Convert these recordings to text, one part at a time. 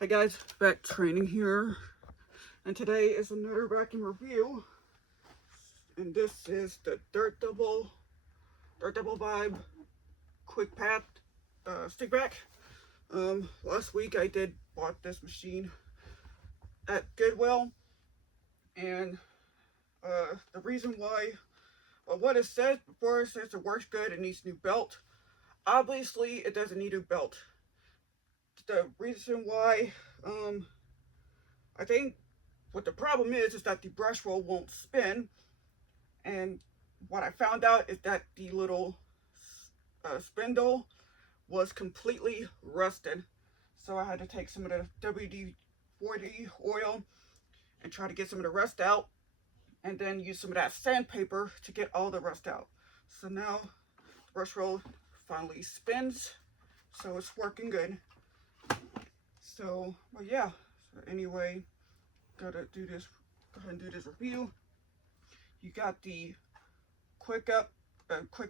Hey guys, back training here, and today is another vacuum review, and this is the Dirt Double Vibe Quick Path stick vac. Last week I bought this machine at Goodwill, and the reason why, what it says before, it says it works good, it needs new belt. Obviously, it doesn't need a belt. The reason why, I think what the problem is that the brush roll won't spin, and what I found out is that the little spindle was completely rusted, so I had to take some of the WD-40 oil and try to get some of the rust out, and then use some of that sandpaper to get all the rust out. So now the brush roll finally spins, so it's working good. So, well, yeah. So anyway, go ahead and do this review. You got the quick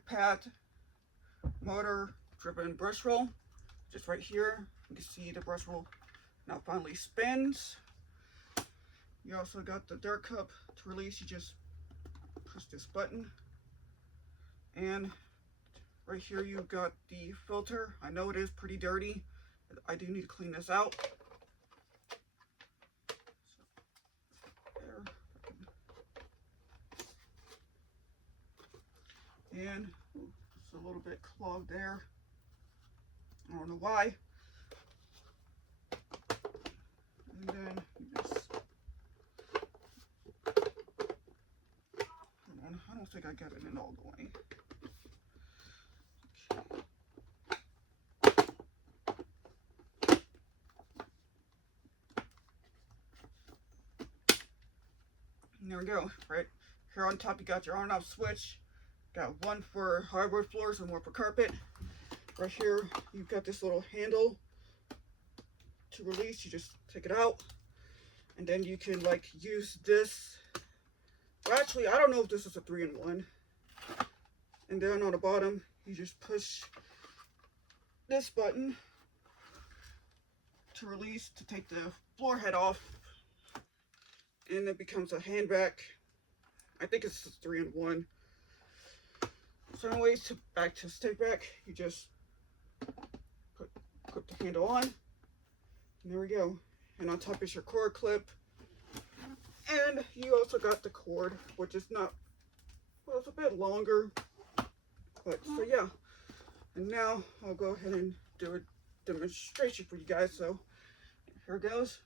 path motor driven brush roll, just right here. You can see the brush roll now finally spins. You also got the dirt cup to release. You just push this button, and right here you've got the filter. I know it is pretty dirty. I do need to clean this out. And it's a little bit clogged there. I don't know why. And then you just, hold on, I don't think I got it in all the way. And there we go. Right here on top, you got your on-off switch. Got one for hardwood floors and one for carpet. Right here, you've got this little handle to release. You just take it out, and then you can like use this. Well, actually, I don't know if this is a 3-in-1. And then on the bottom, you just push this button to release, to take the floor head off, and it becomes a hand vac. I think it's a 3-in-1. So anyways, back to stick vac, you just put the handle on, and there we go. And on top is your cord clip, and you also got the cord, which is not, well, it's a bit longer, but so yeah. And now I'll go ahead and do a demonstration for you guys. So here it goes.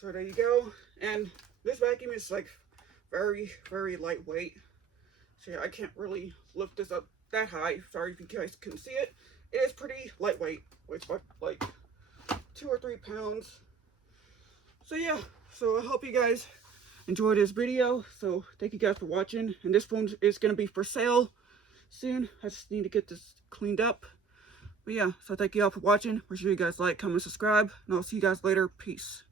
So there you go. And this vacuum is like very, very lightweight. So yeah, I can't really lift this up that high. Sorry if you guys couldn't see it. It is pretty lightweight. Weighs like 2 or 3 pounds. So yeah, so I hope you guys enjoyed this video. So thank you guys for watching. And this phone is going to be for sale soon. I just need to get this cleaned up. But yeah, so thank you all for watching. Make sure you guys like, comment, subscribe, and I'll see you guys later. Peace.